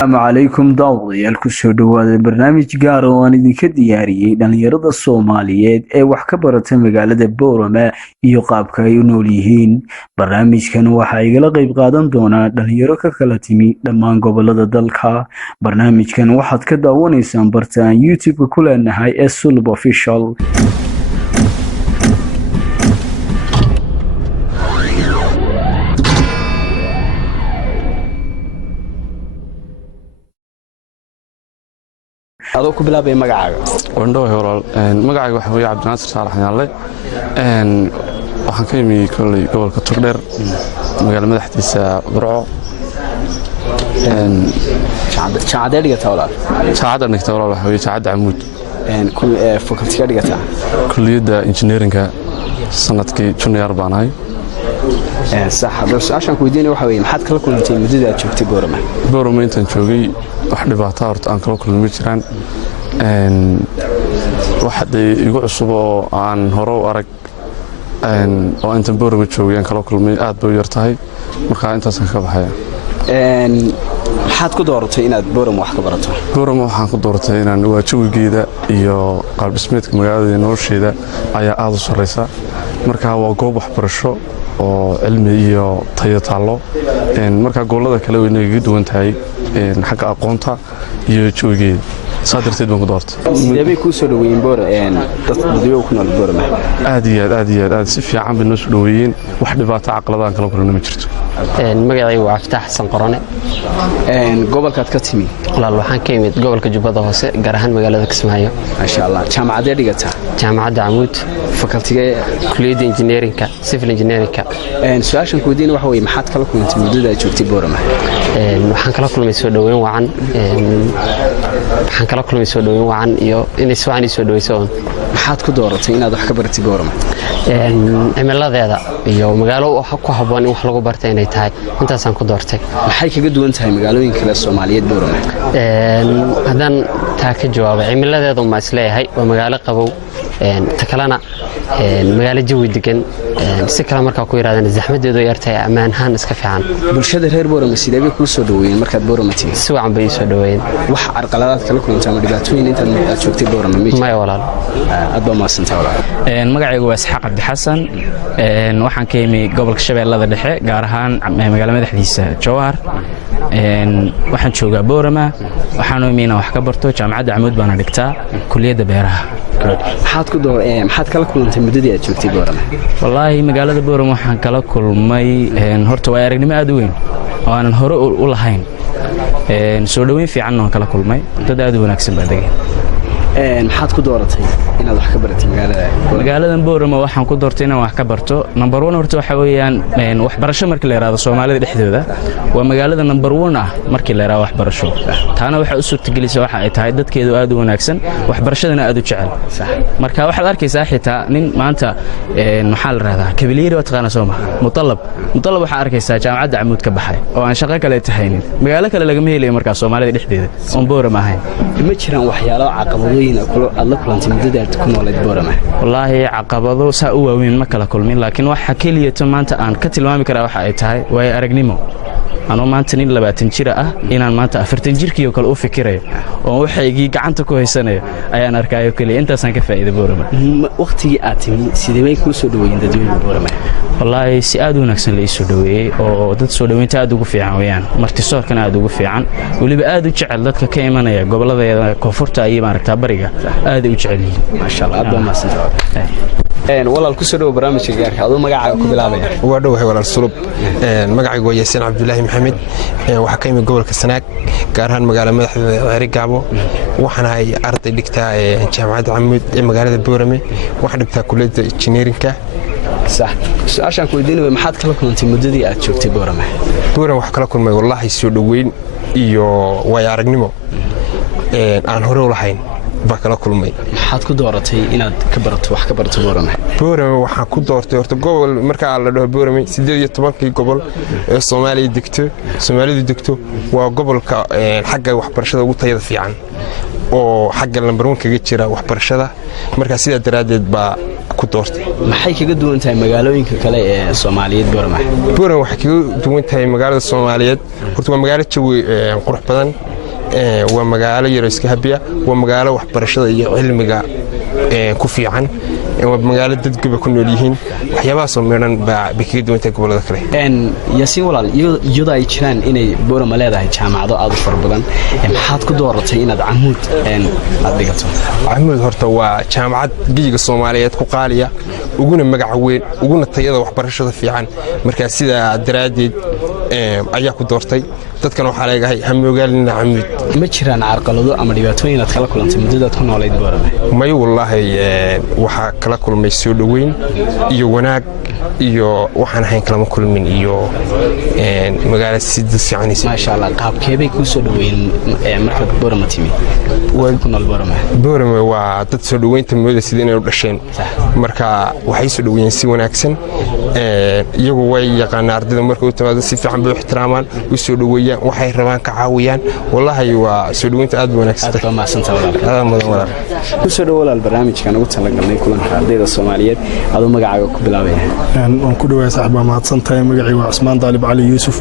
السلام عليكم daawadayaal ku soo dhawaada barnaamij gaar ah oo aan idinka diyaariyay dhalinyarada Soomaaliyeed ee wax ka barata magaalada Boorama iyo qaabka ay u nool yihiin. Barnaamijkan waxa igala qayb qaadan doona dhalinyaro ka kala timi dhammaan gobolada dalka. Barnaamijkan waxaad ka daawanaysaan bartaan YouTube ku leenahay Sulub Official. adoo ku bilaabay magacaaga wandhow walaal magacayga waxa weeye Cabdinaasir Saalax Yaalle waxaan ka yimi kulay gobolka Togdheer magaalada madaxdiisa Burco jaacada dhigata walaal waxa weeye jaacada Amuud faculty dhigata kulliyadda engineeringa sanadkii junior baan ahay sax hadda su'aashan ku weydiinay waxa weeye maxaad kala kulantay muddada aad joogtay Boorama intaan joogay wax dhibaato horta aan kala kulmay jiraan waxa igu cusub oo aan hore u arag oo intaan Boorama joogay aan kala kulmay aad bay yar tahay marka intaas ka baxaya maxaad ku dooratay inaad Boorama wax ka barato Boorama waxaan ku doortay inaan waajigeeda iyo qaab dhismeedka magaalada nolosheeda ayaa aad u sareysa marka waa goob waxbarasho oo cilmi iyo tayo taalo marka gobolada kale way naga duwan tahay xagga aqoonta iyo joogeeda saadarteed baan ku doortay sidee ku soo dhaweeyeen Boorama dadweynaha ku nool Boorama aad si fiican bay noo soo dhaweeyeen wax dhibaato caqabadahan kala kulana ma jirto magacaygu waa Fattax Xasan Qorone gobolkaad ka timi walaal waxaan ka yimid gobolka Jubbada Hoose gaar ahaan magaalada Kismaayo masha Allah jaamacadda dhigata jaamacadda Amuud faculty kulliyadda engineeringa civil engineeringa su'aashan ku weydiinay waxa weeye maxaad kala kulantay muddada aad joogtay Boorama waxaan kala kulmay soo dhaweyn wacan iyo inay su'aan soo dhaweyso maxaad ku dooratay inaad wax ka baratay Boorama cimiladeeda iyo magaalo ku habboon in wax lagu barto inay tahay intaasaan ku doortay maxay kaga duwan tahay magaalooyinka kale Soomaaliyeed Boorama haddaan taa ka jawaabo cimiladeedu ma isleeyahay waa magaalo qabow takalana magaalo jawi degan si kala markaa ku yiraahdaan zaxmadeedu yartay amaan ahaan iska fiican bulshada reer Boorama sidee bay ku soo dhaweeyeen markaad Boorama timi si wacan bay soo dhaweeyeen wax arqaladaad kala kulantay ama dhibaatooyin intaad joogtay Boorama ma walaal aad baa maasanta walaal magacaygu waa Isxaaq Cabdi Xasan waxaan ka yimi gobolka Shabeellada Dhexe gaar ahaan magaalada madaxdiisa Jowhar waxaan joogaa Boorama waxaan u imeena wax ka barto jaamacadda Amuud baan dhigtaa kulliyadda beeraha maxaad kala kulantay muddadii aad joogtay Boorama wallaahi magaalada Boorama waxaan kala kulmay horta waa aragnimo aad u weyn oo aanan hore u lahayn soo dhaweyn fiican oo kala kulmay dad aad u wanaagsan baa degay maxaad ku dooratay inaad wax ka baratay magaalada Boorama waxaan ku doortay inaan wax ka barto number 1 horta waxa weeyaan waxbarasho markii la yiraahdo Soomaalida dhexdeeda waa magaalada number 1 ah markii la yiraahdo waxbarasho taana waxa u suurtagelisay waxa ay tahay dadkeedu aad u wanaagsan waxbarashadana aad u jecel marka waxaad arkaysaa xitaa nin maanta maxaa la raahdaa kabileeri oo taqaana Soomaa mutalab waxa arkaysaa jaamacadda Amuud ka baxay oo aan shaqo kale tahaynin magaalo kale laga meelayo marka Soomaalida dhexdeeda oo Boorama ahayn ma jiraan waxyaalo caqabado alla kulantay muddada aad ku noolayd Boorama wallaahi caqabado saa u waaweyn ma kala kulmin laakiin waxa kaliya maanta aan ka tilmaami karaa waxa ay tahay way aragnimo anoo maanta nin 20 jir ah inaan maanta 40 jirkiyo kale u fikirayo oo waxaygii gacanta ku haysanayo ayaan arkayo kaliya intaasan ka faa'iido Boorama waqtigii aad timi sidee bay ku soo dhaweeyeen dadweynaha Boorama wallaahi si aad u wanaagsan la soo dhaweeyay oo dad soo dhaweynta aad ugu fiican weeyaan martisoorkana aad ugu fiican waliba aad u jecel dadka ka imanaya gobolada koonfurta iyo maaragta bariga aad u jecel yihiin masha Allah aad baa maasanta walaal ku soo dhaw barnaamijka gaarka adoo magacaaga ku bilaabaya waa dhawahay walaal Sulub magacaygu waa Yaasiin Cabdullaahi Maxamed waxa ka yimid gobolka Sanaag gaar ahaan magaalada madaxdeeda Ceerigaabo waxaan ahay arday dhigtaa jaamacadda Amuud ee magaalada Boorama waxaan dhigtaa kulliyadda engineeringa صح su'aashan ku weydiinay maxaad kala kulantay muddadii aad joogtay Boorama wax kala kulmay wallahi soo dhaweyn iyo way aragnimo aan hore u lahayn ba kala kulmay maxaad ku dooratay inaad ka barato wax ka barato Boorama waxaan ku doortay horta gobol marka la dhaho Boorama 18 gobol ee Soomaalidu degto waa gobolka xagga waxbarashada ugu tayada fiican oo xagga number 1 kaga jira waxbarashada marka sida daraadeed ba ku doortay. maxay kaga duwan tahay magaalooyinka kale ee Soomaaliyeed Boorama? Boorama waxay kaga duwan tahay magaalada Soomaaliyeed horta waa magaalo jawi qurux badan, waa magaalo yar iska habiya, waa magaalo waxbarashada iyo cilmiga ku fiican, waa magaalo dad gaba ku nool yihiin, waxyaabaha soo meeran baa kaga duwan tahay gobolada kale. Yaasiin walaal iyadoo ay jiraan inay Boorama leedahay jaamacado aad u fara badan, maxaad ku dooratay inaad Camuud aad dhigato? Camuud horta waa jaamacad giga Soomaaliyeed ku qaaliya, uguna magac weyn, uguna tayada waxbarashada fiican, marka sida daraadeed ayaa ku doortay. dadkan waxaa leeyahay hamogaalina Camuud. ma jiraan carqalado ama dhibaatooyin aad kala kulantay muddadaad ku noolayd Boorama? may wallahi waxa kala kulmay soo dhaweyn iyo wanaag iyo waxaan ahayn kala kulmin iyo magaalada sidii fiicanaysa. ma sha Allah, qaabkeebay ku soo dhaweyn markaad Boorama timi? waan ku nool Boorama. Boorama waa dad soo dhaweynta mooda sidii inay u dhasheen, marka waxay soo dhaweeyeen si wanaagsan, iyagu way yaqaan ardayda markay u timaado si fiican bay u ixtiraamaan, u soo dhaweeyaan, waxay rabaan ka caawiyaan. wallahi waa soo dhaweynta aad wanaagsan. aad ma santa walaal. ku soo dhawaal barnaamijkan ugu talagalnay kulanka ardayda Soomaaliyeed, adoo magacaaga ku bilaabaya. waan ku dhawahay saaxiibaa mahadsantahay. magacaygu waa Cusmaan Daalib Cali Yuusuf,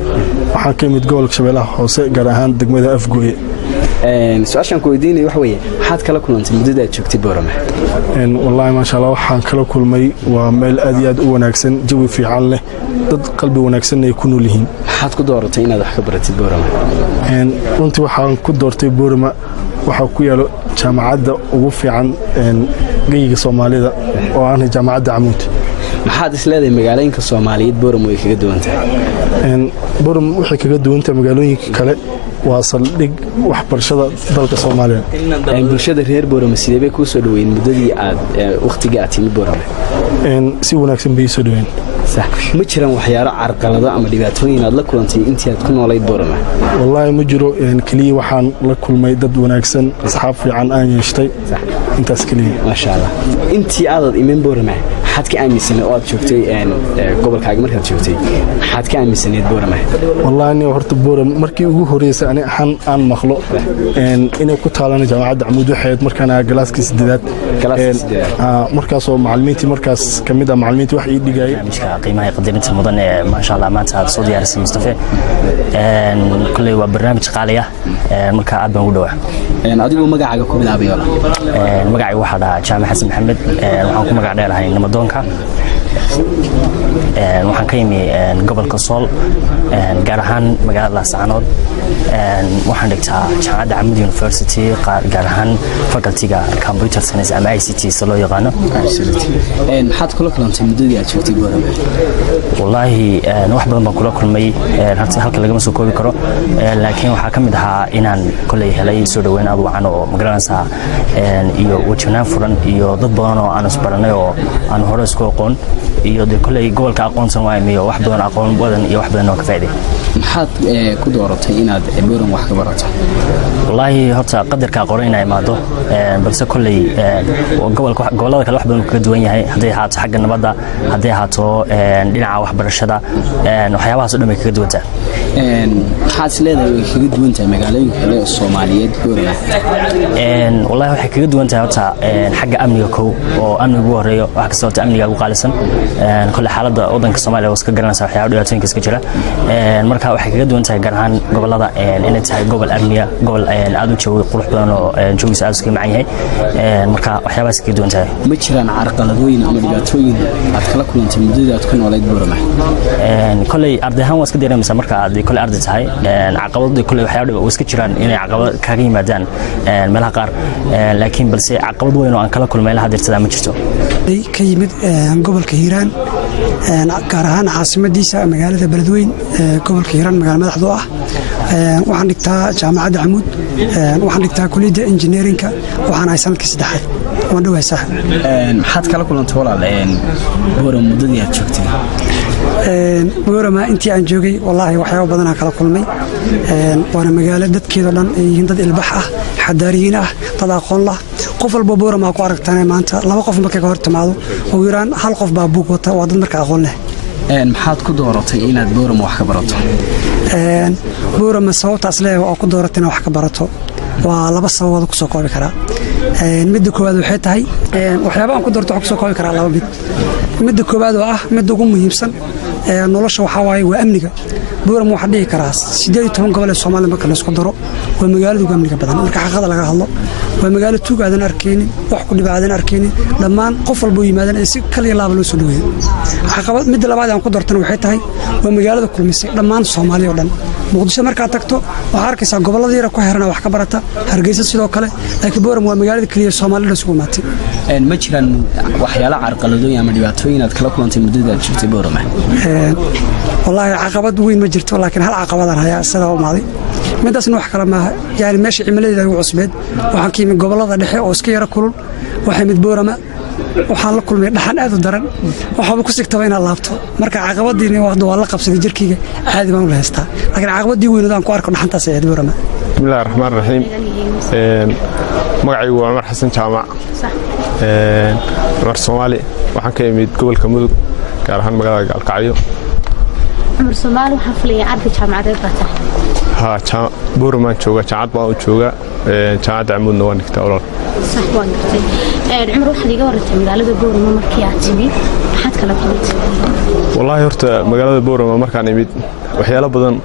waxaan ka yimid gobolka Shabeellaha Hoose, gaar ahaan degmada Afgooye. su-aashaan ku weydiinay waxa weeye maxaad kala kulantay muddada aad joogtay Boorama? wallahi maasha Allah waxaan kala kulmay waa meel aad iyo aad u wanaagsan, jawi fiican leh, dad qalbi wanaagsan ay ku nool yihiin. maxaad ku dooratay inaad wax ka baratid Boorama? runtii waxaan ku doortay Boorama waxaa ku yaalo jaamacadda ugu fiican geyiga Soomaalida oo ah jaamacadda Camuud. maxaad isleedahay magaalooyinka Soomaaliyeed Boorama way kaga duwan tahay? Boorama waxay kaga duwan tahay magaalooyinka kale waa saldhig waxbarashada dalka Soomaaliya. bulshada reer Boorama sidee bay ku soo dhaweeyeen muddadii aad waqtiga aad timid Boorama? si wanaagsan bay soo dhaweeyeen. ma jiraan waxyaalo carqalado ama dhibaatooyin aad la kulantay intii aad ku noolayd Boorama? wallahi ma jiro, kaliya waxaan la kulmay dad wanaagsan, asxaab fiican aan yeeshtay, intaas kaliya. ma sha Allah. intii aad iman Boorama maxaad ka aaminsanay oo aad joogtay gobolkaaga markaad joogtay, maxaad ka aaminsaneed Boorama? wallahi horta Boorama markii ugu horeysay aan maqlo inay ku taalaan jaamacadda Camuud waxayd markaan galaaskii 8aad markaas oo macallimiintii markaas kamid ah macallimiintii wax ii dhigay qiimaha qadarinta mudan ee ma sha Allah maanta aad soo diyaarisay Mustafa. kulay waa barnaamij qaali ah, marka aad baan u dhawaa. adigu magacaaga ku bilaabayo? magacaygu waxaa dhahaa Jaamac Xasan Maxamed, waxaan ku magac dheerahay Namadoonka. waxaan ka yimi gobolka Sool, gaar ahaan magaalada Laascaanood. waxaan dhigtaa jaamacadda Camuud University, gaar ahaan facultyga Computer Science ama ICT si loo yaqaano. maxaad kula kulantay muddadii aad joogtay Boorama? wallahi wax badan baan kula kulmay, halka lagama soo koobi karo, laakiin waxaa ka mid ahaa inaan koley helay soo dhaweyn aad wacan oo magaranaysaa, iyo wajhnaan furan iyo dad badan oo aan isbaranay oo aan hore isku aqoon, iyo de koley gobolka aqoonsan waay miyo wax badan aqoon badan iyo wax badan oo ka faa'iiday. maxaad ku dooratay inaad Boorama wax ka barato? wallahi horta qadarka qoran inay imaado, balse koley gobolada kale wax badan kaga duwan yahay, haday ahaato xagga nabadda, haday ahaato dhinaca waxbarashada, waxyaabahaas oo dhan bay kaga duwan tahay. maxaad isleedahay way kaga duwan tahay magaalooyinka kale ee Soomaaliyeed Boorama? wallahi waxay kaga duwan tahay horta xagga amniga kow, oo amniga ugu horeeyo wax kasta horta amniga ugu qaalisan. koley xaaladda waddanka Soomaaliya waa iska garanaysaa waxyaabo dhibaatooyinka iska jira, marka waxay kaga duwan tahay gaar ahaan gobolada inay tahay gobol amniga, gobol aad u joogo qurux badan oo joogiisa aad iska macaan yahay, marka waxyaabahaas kaga duwan tahay. ma jiraan carqaladooyin ama dhibaatooyin aad kala kulantay muddadii aad ku noolayd Boorama? koley arday ahaan waa iska dareemaysaa marka aad koley arday tahay, caqabadooda koley waxyaabo dhib iska jiraan inay caqabad kaga yimaadaan meelaha qaar, laakiin balse caqabad weyn oo aan kala kulmay la hadirtada ma jirto. ka yimid gobolka Hiiraan, gaar ahaan caasimadiisa magaalada Beledweyne, gobolka Hiiraan magaalo madaxda ah. waxaan dhigtaa jaamacadda Camuud, waxaan dhigtaa kulliyadda engineerinka, waxaan ahay sanadkii 3aad. waan dhawahay saaxiib. maxaad kala kulantay walaal Boorama muddadii aad joogtay? Boorama intii aan joogay wallahi waxyaabo badan aan kala kulmay, waana magaalo dadkeedo dhan ay yihiin dad ilbax ah, xadaariyiin ah, dad aqoon leh. qof walba Boorama ku aragtana maanta 2 qof markay ka hor timaado oo yaraan 1 qof baa buug wata, waa dad marka aqoon leh. maxaad ku dooratay inaad Boorama wax ka barato? Boorama sababtaas leeyahay oo ku dooratay inaad wax ka barato waa 2 sababood ku soo koobi karaa. midda koowaad waxay tahay waxyaabahan ku doorto waxaan kusoo koobi karaa laba mid midda koowaad oo ah midda ugu muhiimsan nolosha waxaa waaye waa amniga boorama waxaa dhihi karaa 18 gobol ee Soomaaliya marka la isku daro waa magaalada ugu amniga badan marka xaqada laga hadlo waa magaalo tuug aadan arkeynin wax ku dhibaadan arkeynin dhammaan qof walba yimaadaan si kaliya laab loo soo dhaweeyo xaqabad midda labaad aan ku doortana waxay tahay waa magaalada kulmisay dhammaan Soomaaliya oo dhan muqdisho marka tagto waxa arkaysaa gobolada yar ku xirana wax ka barata Hargeysa sidoo kale laakiin boorama waa magaalada kaliya Soomaaliya isku maatay ma jiraan waxyaalo carqaladooyin ama dhibaatooyin aad kala kulantay muddada aad joogtay boorama wallahi caqabad weyn ma jirto laakiin hal caqabad aan hayaa sida oo maaday midaasna wax kala ma yaani meesha cimiladeeda ugu cusbeed waxaan ka yimid gobolada dhexe oo iska yara kulul waxay mid boorama waxaan la kulmay dhaxan aad u daran waxaan ku sigtaba inaan laabto marka caqabadiina waa la qabsaday jirkeyga caadi baan u haystaa laakiin caqabadii weyn oo aan ku arko dhaxantaas ee boorama bismillaahir rahmaanir rahiim magacaygu waa Umar Xasan Jaamac Umar Soomaali waxaan ka yimid gobolka Mudug gaar ahaan magaalada Galkacyo Umar Soomaali waxaan filayaa arday jaamacadeed baa tahay boorama jooga jaamacad baan u jooga jaamacadda Amuudna waan dhigtaa walaal صح waan gartay Umar waxaad iga warantay magaalada boorama markii aad timid maxaad kala kulantay wallahi horta magaalada boorama markaan imid waxyaalo badan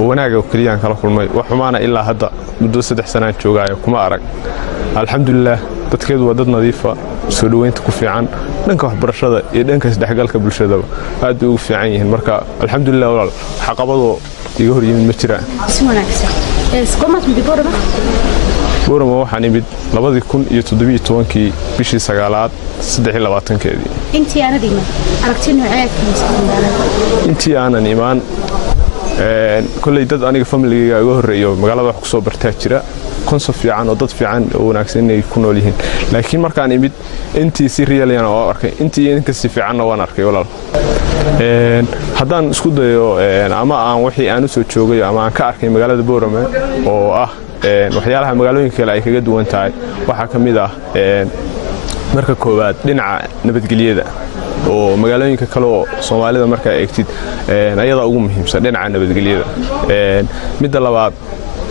oo wanaag oo kaliya aan kala kulmay wax xumaana ilaa hadda muddo 3 sano aan joogaayo kuma arag alxamdulillah dadkeedu waa dad nadiif ah soo dhaweynta ku fiican dhanka waxbarashada iyo dhanka isdhexgalka bulshada aad ugu fiican yihiin marka alxamdulillah walaal xaqabado iga hor yimid ma jiraan si wanaagsan iskomaad mid boorama waxaan imid 2017 bishii 9aad 23keedii intii aanad iman aragti nooceed intii aanan iman kulay dad aniga familygayga uga horeeyo magaalada wax ku soo bartaa jira konso fiican oo dad fiican oo wanaagsan inay ku nool yihiin laakiin markaan imid intii si real oo arkay intii inka si fiican oo waan arkay walaal haddaan isku dayo ama aan wixii aan u soo joogay ama aan ka arkay magaalada boorama oo ah waxyaalaha magaalooyinka kale ay kaga duwan tahay waxa kamid ah marka koowaad dhinaca nabadgelyada oo magaalooyinka kale oo Soomaalida marka ay eegtid ayada ugu muhiimsan dhinaca nabadgelyada midda labaad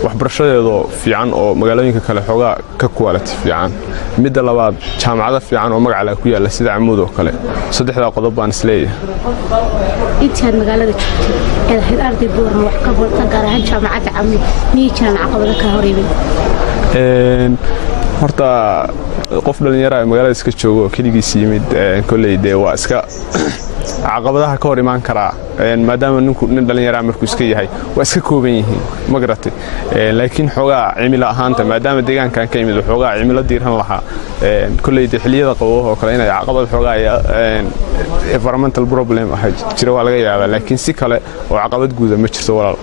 waxbarashadeedu fiican oo magaalooyinka kale xogaa ka quality fiican midda labaad jaamacada fiican oo magac la ku yaala sida Amuud oo kale saddexda qodob baan isleeyahay intaad magaalada joogtay ee arday boorama wax ka barta gaar ahaan jaamacada Amuud miyay caqabado ka horeeyay horta qof dhalinyaro ah magaalada iska joogo kaligiis yimid kulleeyde waa iska caqabadaha ka hor iman kara maadaama nin dhalinyaro ah markuu iska yahay waa iska kooban yihiin ma garatay laakiin xogaa cimilo ahaanta maadaama deegaankan ka yimid xogaa cimilo diiran lahaa kulleeyde xilliyada qabowga oo kale inay caqabad xogaa environmental problem ah jira waa laga yaabaa laakiin si kale oo caqabad guud ma jirto walaal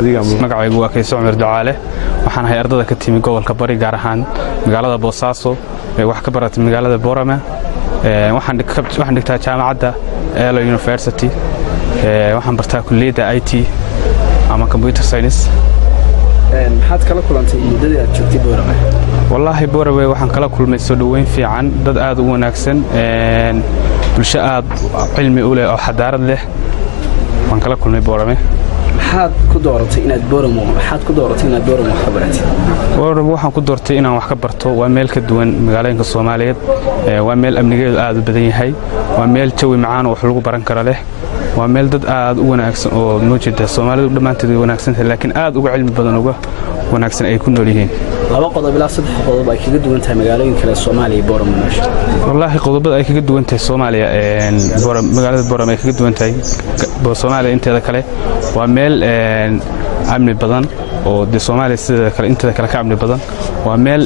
adiga magacaygu waa Kayso Cumar Ducaale waxaan ahay ardada ka timi gobolka Bari gaar ahaan magaalada Boosaaso ee wax ka baratay magaalada Boorama waxaan dhigtaa jaamacadda Elo University waxaan bartaa kulliyadda IT ama computer science maxaad kala kulantay muddadii aad joogtay boorama wallahi boorama waxaan kala kulmay soo dhaweyn fiican dad aad u wanaagsan bulsho aad cilmi u leh oo xadaarad leh waan kala kulmay boorama maxaad ku dooratay inaad booramo wax ka baratay booramo waxaan ku doortay inaan wax ka barto waa meel ka duwan magaalooyinka Soomaaliyeed waa meel amnigeedu aad u badan yahay waa meel jawi macaan oo wax lagu baran karo leh waa meel dad aad u wanaagsan oo muujida Soomaalidu dhamaanteed wanaagsan laakiin aad uga cilmi badan uga wanaagsan ay ku nool yihiin laba qodob ilaa saddex qodob ay kaga duwan tahay magaalooyinka kale Soomaaliya booramo wallahi qodobada ay kaga duwan tahay Soomaaliya magaalada booramo ay kaga duwan tahay Soomaaliya inteeda kale waa meel amni badan oo Soomaaliya sidoo kale inteeda kale ka amni badan waa meel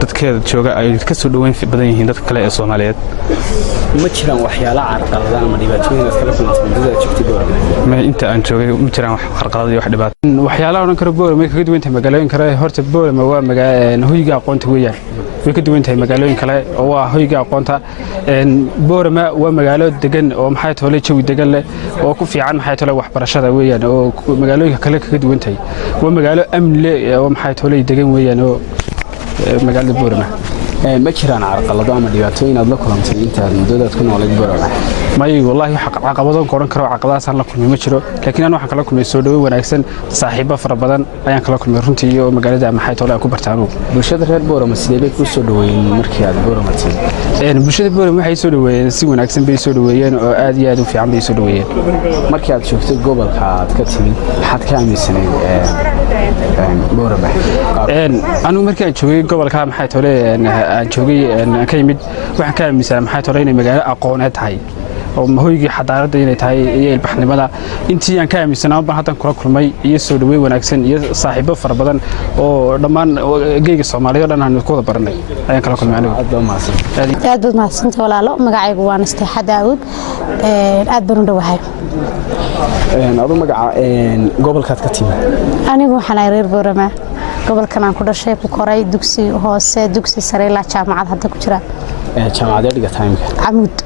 dadkeeda jooga ay ka soo dhaweyn badan yihiin dadka kale ee Soomaaliyeed ma jiraan waxyaalo carqalada ama dhibaatooyin aad kala kulantay muddada joogtay boorama ma inta aan joogay ma jiraan wax carqalada iyo wax dhibaato waxyaalaha oran karo boorama kaga duwan tahay magaalooyinka kale horta boorama waa magaalo hoyga aqoonta weeyaan way ka duwan tahay magaalooyin kale oo waa hoyga aqoonta boorama waa magaalo degan oo maxay tahay jawi degan leh oo ku fiican maxay tahay waxbarashada weeyaan oo magaalooyinka kale kaga duwan tahay waa magaalo amni leh oo maxay tahay degan weeyaan oo magaalada boorama ma jiraan carqalado ama dhibaatooyin aad la kulantay intaad muddadaad ku noolayd Boorama may wallahi caqabado qoran karo caqabadaas aan la kulmay ma jiro laakiin aan waxaan kala kulmay soo dhaweyn wanaagsan saaxiibo fara badan ayaan kala kulmay runtii iyo magaalada maxay toole ku bartaano bulshada reer Boorama sidee bay ku soo dhaweeyeen markii aad Boorama timid bulshada Boorama waxay soo dhaweeyeen si wanaagsan bay soo dhaweeyeen oo aad iyo aad u fiican bay soo dhaweeyeen markii aad joogtay gobolka aad ka timid maxaad ka aaminsanay Boorama anu markii aan joogay gobolka maxay toole aan joogay ka yimid waxaan ka aaminsanay maxay toole inay magaalo aqooneed tahay oo hoygii xadaarada inay tahay iyo ilbaxnimada intii aan ka aaminsanaa baan hadan kula kulmay iyo soo dhaweey wanaagsan iyo saaxiibo fara badan oo dhammaan geeyga Soomaaliyeed dhan aan ku wada baranay ayaan kala kulmay anigu aad baad mahadsantahay walaalo magacaygu waa Nasteexa Daawud aad baan u dhawahay adu magaca gobolkaad ka timid anigu waxaan reer Boorama gobolkan aan ku dhashay ku koray dugsi hoose dugsi sare ilaa jaamacad hadda ku jira jaamacadda dhigatay Amuud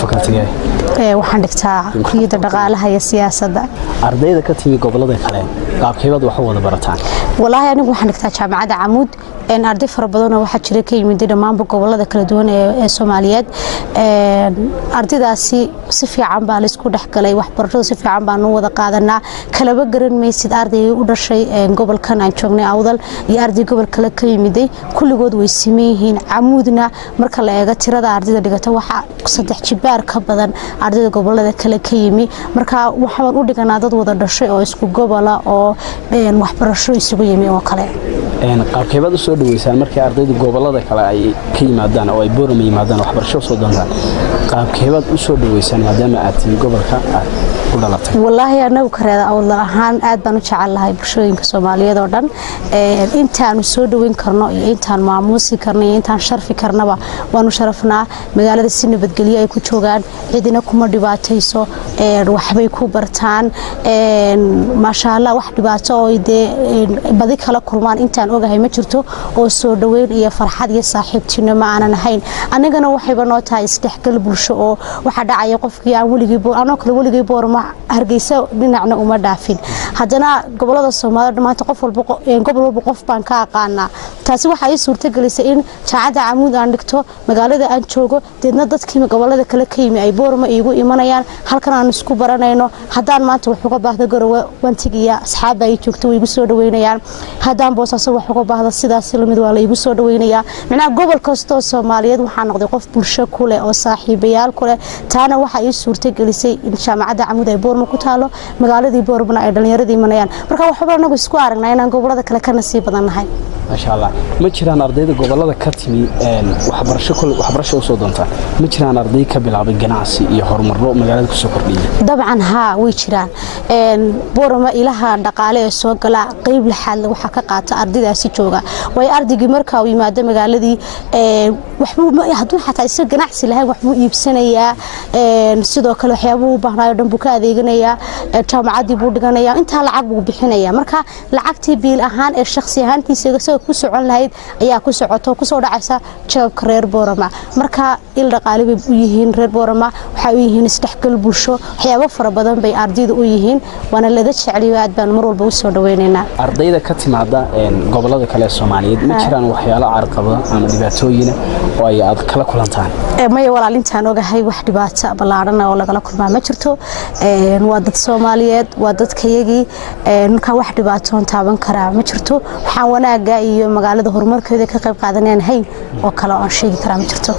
fakaltiga waxaan dhigtaa kulliyadda dhaqaalaha iyo siyaasadda ardayda ka timid gobolada kale qaabkeed wax wada barataan wallahi anigu waxaan dhigtaa jaamacadda Amuud arday fara badan oo waxa jira ka yimid dhammaan gobolada kala duwan ee Soomaaliyeed ardaydaasi si fiican baa la isku dhaxgalay waxbarashada si fiican baan u wada qaadanaa kalaba garan maysid arday u dhashay gobolkan aan joognay Awdal iyo arday gobol kale ka yimid kulligood way simeeyeen Amuudna marka la eego tirada ardayda dhigata waxa 3 jibaar ka badan ardayda gobolada kale ka yimi marka waxaan u dhiganaa dad wada dhashay oo isku gobola oo waxbarasho isugu yimi oo kale qaabkeed u soo dhaweysaan markii ardayda gobolada kale ay ka yimaadaan oo ay Boorama yimaadaan waxbarasho soo doontaan qaabkeed u soo dhaweysaan maadaama aad timid gobolka aad ku dhalatay wallahi anagu kareeda Awdal ahaan aad baan u jecelahay bulshooyinka Soomaaliyeed oo dhan intaan soo dhaweyn karno iyo intaan maamuusi karno iyo intaan sharfi karnaba waanu sharafnaa magaalada si nabadgelyo ay ku joogaan cidina kuma dhibaatayso waxbay ku bartaan maasha Allah wax dhibaato oo badi kala kulmaan intaan ogahay ma jirto oo soo dhaweyn iyo farxad iyo saaxiibtinimo aanan ahayn anigana waxayba noo tahay isdhexgal bulsho oo waxa dhacaya qofkii aan weligii Boorama Hargeysa dhinacna uma dhaafin hadana gobolada Soomaaliyeed maanta gobol walba qof baan ka aqaanaa taasi waxa ay suurta gelisay in jaamacadda Amuud aan dhigto magaalada aan joogo deedna dadkii gobolada kale ka yimi ay Boorama iigu imanayaan halkan aan isku baranayno hadaan maanta wax uga baahdo Garowe wantigiya asxaab ay joogto way igu soo dhaweynayaan hadaan Boosaaso wax uga baahdo sidaas la mid waa la igu soo dhaweynayaa macnaha gobol kasto Soomaaliyeed waxaan noqday qof bulsho ku leh oo saaxiibayaal ku leh taana waxa ay suurta gelisay in jaamacadda Amuud ay Boorama ku taalo magaaladii Boorama ay dhalinyaradii imanayaan marka waxba anagu isku aragnaa inaan gobolada kale ka nasiib badanahay ما شاء الله ما jiraan ardayda gobolada ka timi waxbarasho soo doonta ma jiraan arday ka bilaabay ganacsi iyo horumaro magaalada ku soo kordhiyay dabcan ha way jiraan Boorama ilaha dhaqaale ee soo gala qayb laxaad waxa ka qaata ardaydaasi jooga way ardaygii marka uu yimaado magaaladii haduu xataa isag ganacsi lahayn wax buu iibsanayaa sidoo kale waxyaabo u baahnaayo dhan buu ka adeeganayaa jaamacadii buu dhiganayaa inta lacag buu bixinayaa marka lacagtii biil ahaan ee shakhsi ahaantiisa ku socon lahayd ayaa ku socoto ku soo dhacaysa jeebka reer Boorama marka il dhaqaale bay u yihiin reer Boorama waxa ay yihiin isdhexgal bulsho waxyaabo fara badan bay ardayda u yihiin wana la jeceliyo aad baan mar walba u soo dhaweynaynaa ardayda ka timaada gobolada kale Soomaaliyeed ma jiraan waxyaalo carqabada ama dhibaatooyin oo ay aad kala kulantaan ma walaalintaan ogahay wax dhibaato balaaran oo laga kulmaa ma jirto waa dad Soomaaliyeed waa dadkayagii marka wax dhibaato taaban kara ma jirto waxaan wanaaga iyo magaalada horumarkeeda ka qayb qaadanayaan hay oo kala aan sheegi karaa ma jirto